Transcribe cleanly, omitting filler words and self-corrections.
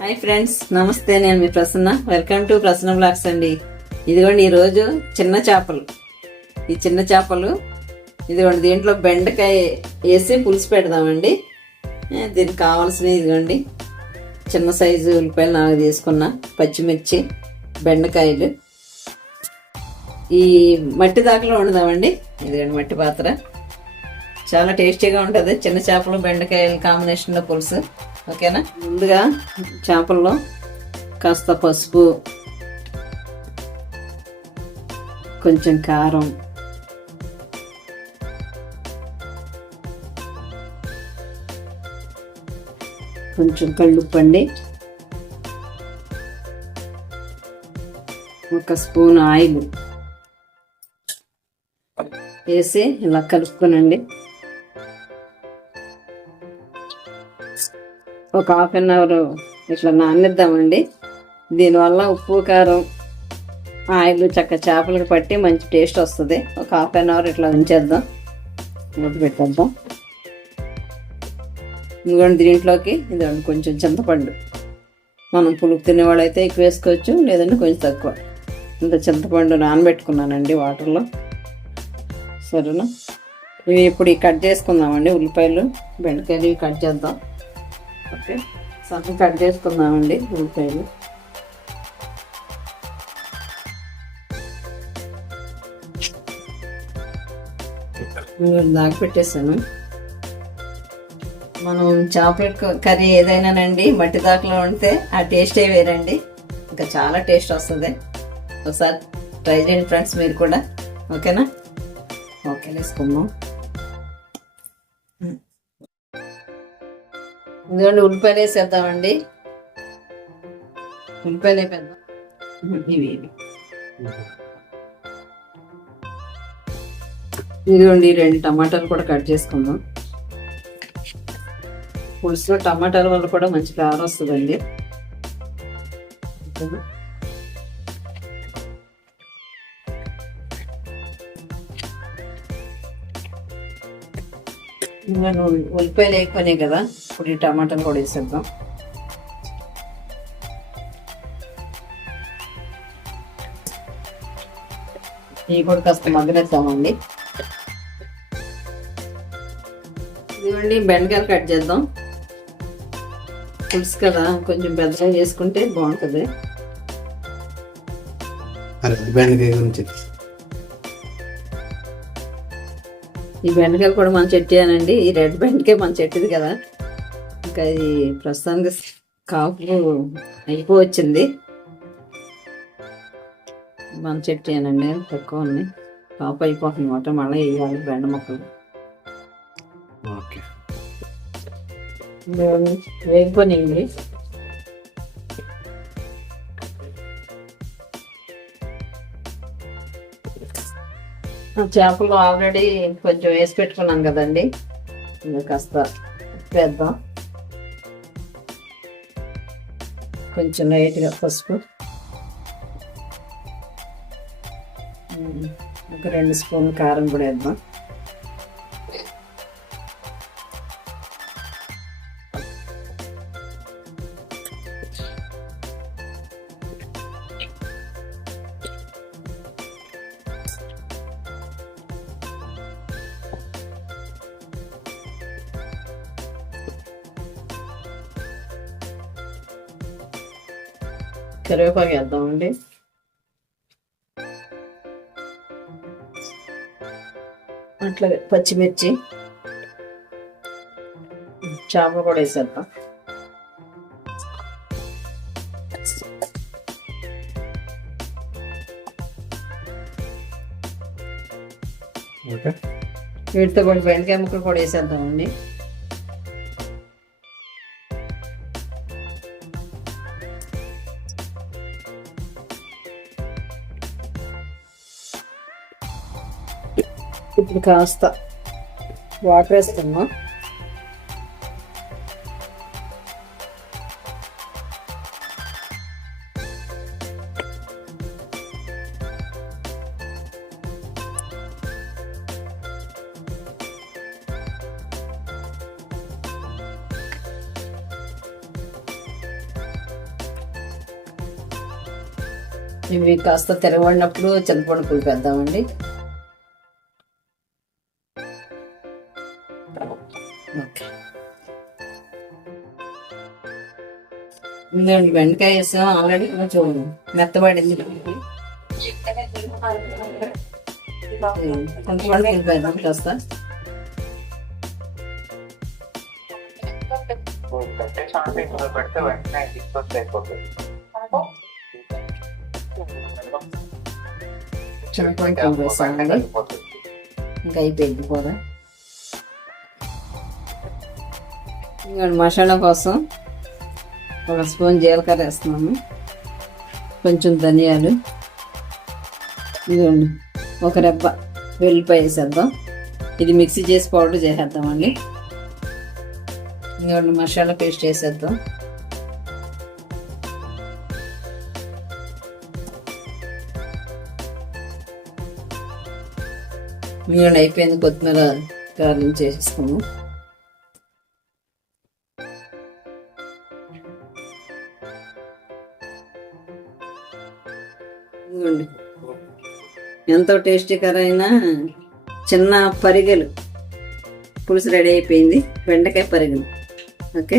Hi friends, నమస్తే. నేను మీ Prasanna. Welcome to Prasanna blogs అండి. ఇదిగోండి ఈరోజు చిన్న చేపలు. ఈ చిన్న చేపలు ఇదిగోండి దీంట్లో బెండకాయ వేసి పులుసు పెడదామండి. దీనికి కావాల్సినవి ఇదిగోండి చిన్న సైజు ఉల్లిపాయలు 4 తీసుకున్న, పచ్చిమిర్చి, బెండకాయలు. ఈ మట్టి దాకలో వండుదామండి. ఇదిగోండి మట్టి పాత్ర. చాలా టేస్టీగా ఉంటుంది చిన్న చేపలు బెండకాయలు కాంబినేషన్లో పులుసు. ఓకేనా? ముందుగా చేపల్లో కాస్త పసుపు, కొంచెం కారం, కొంచెం కళ్ళుప్పండి, 1 స్పూన్ ఆయిల్ వేసి ఇలా కలుపుకోనండి. ఒక ½ అన్ అవర్ ఇట్లా నాననిద్దామండి. దీనివల్ల ఉప్పు, కారం, ఆయిల్ చక్క చేపలకు పట్టి మంచి టేస్ట్ వస్తుంది. ఒక ½ అన్ అవర్ ఇట్లా ఉంచేద్దాం, మూత పెట్టేద్దాం. ఇంకోటి దీంట్లోకి ఇదండి కొంచెం చింతపండు. మనం పులుపు తినేవాళ్ళు అయితే ఎక్కువ వేసుకోవచ్చు, లేదంటే కొంచెం తక్కువ. ఇంత చింతపండు నానబెట్టుకున్నానండి వాటర్లో. సరేనా? ఇవి ఇప్పుడు కట్ చేసుకుందామండి. ఉల్లిపాయలు బెండకాయలు ఇవి కట్ చేద్దాం. ఓకే, సగం కట్ చేసుకుందామండి ఉల్లిపాయలు. దాకా పెట్టేసాను. మనం చేపల కర్రీ ఏదైనానండి మట్టి దాకలో ఉంటే ఆ టేస్టే వేరండి. ఇంకా చాలా టేస్ట్ వస్తుంది. ఒకసారి ట్రై చేయండి ఫ్రెండ్స్ మీరు కూడా. ఓకేనా? ఓకే, వేసుకుందాం. ఇదిగోండి ఉల్లిపాయలు వేసేద్దామండి. ఉల్లిపాయలు వేపేద్దాం. ఇదిగోండి 2 టమాటాలు కూడా కట్ చేసుకుందాం. పులుసులో టమాటాల వల్ల కూడా మంచి కారం వస్తుందండి. ఉల్లిపాయలు వేయకపోయినాయి కదా, ఇప్పుడు ఈ టమాటాలు కూడా వేసేద్దాం. ఇవి కూడా కాస్త మగ్గనిద్దామండి. ఇదిగోండి బెండకాయలు కట్ చేద్దాం. పులుసు కదా కొంచెం పెద్దగా చేసుకుంటే బాగుంటుంది. ఈ బెండకాయలు కూడా మన చెట్టేనండి. ఈ రెడ్ బెండకాయ మన చెట్టుది కదా. ఇంకా ఇది ప్రస్తుతానికి కాపు అయిపోవచ్చింది. మన చెట్టేనండి, తక్కువ ఉన్నాయి. కాపు అయిపోతుంది అన్నమాట. మళ్ళీ వేయాలి బెండ మొక్కలు. వేగిపోయినాయి. చేపలు ఆల్రెడీ కొంచెం వేసి పెట్టుకున్నాను కదండి. ఇంకా కాస్త వేద్దాం. కొంచెం లైట్గా పసుపు, ఒక 2 స్పూన్లు కారం కూడా వేద్దాం. కరివేపాకు వేద్దామండి. అట్లాగే పచ్చిమిర్చి, చేపలు కూడా వేసేద్దాం. వీటితో పాటు బెండకాయ ముక్కలు కూడా వేసేద్దామండి. ఇప్పుడు కాస్త వాటర్ వేస్తున్నాం. ఇవి కాస్త తిరగబడినప్పుడు చింతపండు పులుపు వేద్దామండి. ఓకే, ఇదండి బెండకాయ వేసాం ఆల్రెడీ. కొంచెం మెత్తబడింది. చింతపండు పులుపు వేద్దాం కాస్త. చింతపండు పులుపు వేసామండి. ఇంకా అయిపోయింది కూర. ఇంకా మసాలా కోసం ఒక స్పూన్ జీలకర్ర వేస్తున్నాము, కొంచెం ధనియాలు, ఇదిగోండి ఒక రెబ్బ వెల్లిపాయ వేసేద్దాం. ఇది మిక్సీ చేసి పౌడర్ చేసేద్దామండి. ఇదిగోండి మసాలా పేస్ట్ వేసేద్దాం. ఇదిగోండి అయిపోయింది. కొత్తిమీర గార్లింగ్ చేసేస్తాము. ఎంతో టేస్టీకరైన చిన్న పరిగెలు పులుసు రెడీ అయిపోయింది. బెండకాయ పరిగెలు. ఓకే.